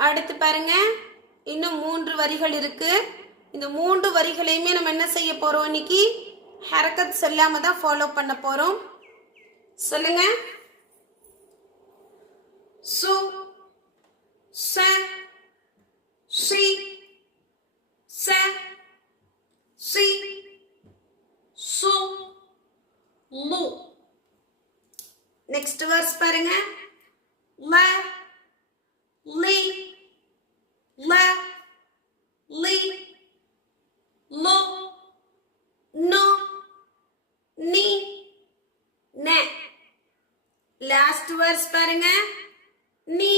அடுத்து பாருங்க, இன்னும் 3 வரிகள் இருக்கு. இந்த 3 வரிகளையுமே நம்ம என்ன செய்ய போறோம்? இன்னைக்கு ஹரக்கத் செல்லாம தான் ஃபாலோ பண்ண போறோம். சொல்லுங்க. சு, ச, ஷி, ச, ஷி, சு, லு. நெக்ஸ்ட் வேர்ஸ் பாருங்க. ல, லி, ல, லி, லு, நு, நீ, நெ. லாஸ்ட் வேர்ஸ் பாருங்க. நீ,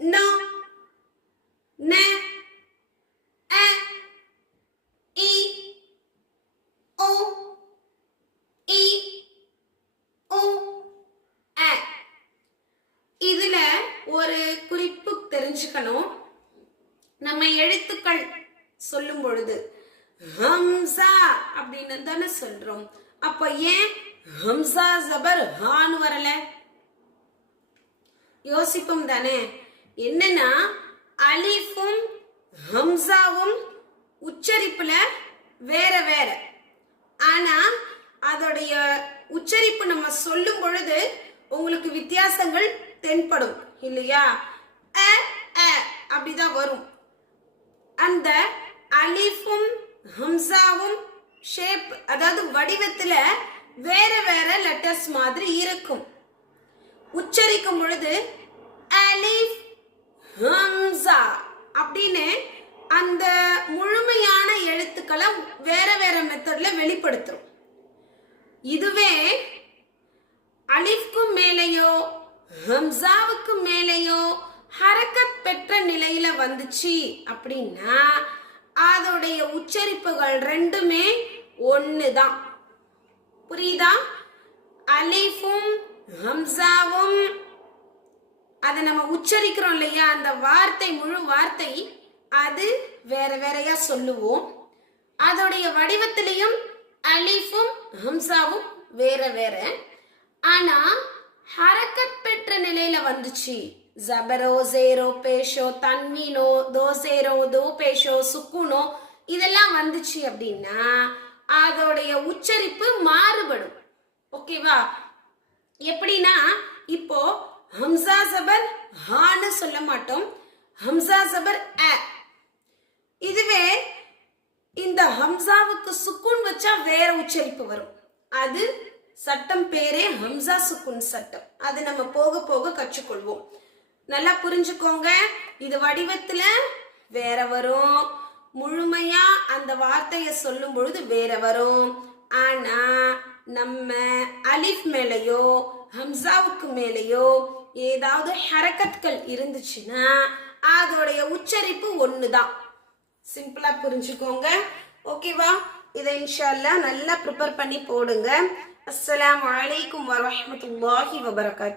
நோ, நெ, அ, இ, உ, இ, உ, அ. இதுல ஒரு குறிப்பு தெரிஞ்சுக்கணும். நம்ம எழுத்துக்கள் சொல்லும் பொழுது ஹம்சா அப்படின்னு தானே சொல்றோம். அப்ப ஏன் ஹம்சா ஜபர் ஹான்னு வரல? யோசிப்போம் தானே. என்னன்னா, அலிஃபும் ஹம்சாவும் உச்சரிப்புல வேற வேற. ஆனா அதோடைய உச்சரிப்பு நம்ம சொல்லும் பொழுது உங்களுக்கு வித்தியாசங்கள் தென்படும் இல்லையா? அ அ அப்படிதான் வரும். அந்த அலிஃபும் ஹம்சாவும் ஷேப், அதாவது வடிவத்துல வேற வேற லெட்டர்ஸ் மாதிரி இருக்கும். உச்சரிக்கும் பொழுது அலிஃப் ஹம்சா அப்படின்னு அந்த முழுமையான எழுத்துக்களை வேற வேற மெத்தட்ல வெளிப்படுத்தும். இதுவே அலிஃப்க்கு மேலேயோ ஹம்சாவுக்கு மேலேயோ ஹரக்கத் பெற்ற நிலையில வந்துச்சு அப்படின்னா அதோடைய உச்சரிப்புகள் ரெண்டுமே ஒண்ணுதான். புரியுதா? அலிஃபும் ஹம்சாவும் அதை நம்ம உச்சரிக்கிறோம் இல்லையா, அந்த வார்த்தை முழு வார்த்தை அது வேற வேறையா சொல்லுவோம். அதோடைய வடிவத்திலையும் அலிஃபும் ஹம்சாவும் வேற வேற. ஆனா ஹரக்கத் பெற்ற நிலையில வந்துச்சு, ஜபரோ, ஜேரோ, பேஷோ, தன்வீனோ, தோசேரோ, தோ பேஷோ, சுக்குனோ இதெல்லாம் வந்துச்சு அப்படின்னா அதோடைய உச்சரிப்பு மாறுபடும். ஓகேவா? எப்படின்னா, இப்போ ஹம்சா ஜபர் ஹான்னு சொல்ல மாட்டோம், ஹம்சா ஜபர் அ. இதுவே இந்த ஹம்சாவுக்கு சுக்குன் வச்சா வேற உச்சரிப்பு வரும். அது சட்டம் பேரே ஹம்சா சுக்குன் சட்டம். அது நம்ம போக போக கற்றுக்கொள்வோம். நல்லா புரிஞ்சுக்கோங்க. இது வடிவத்துல வேற வரும், முழுமையா அந்த வார்த்தையை சொல்லும் பொழுது வேற வரும். ஆனா நம்ம அலிஃப் மேலேயோ ஹம்சாவுக்கு மேலேயோ ஏதாவது ஹரக்கத்கள் இருந்துச்சுன்னா அதோடைய உச்சரிப்பு ஒண்ணுதான். சிம்பிளா புரிஞ்சுக்கோங்க. ஓகேவா? இதை இன்ஷா அல்லாஹ் நல்லா ப்ரிப்பேர் பண்ணி போடுங்க. அஸ்ஸலாமு அலைக்கும் வரஹ்மத்துல்லாஹி வபரகாத்துஹு.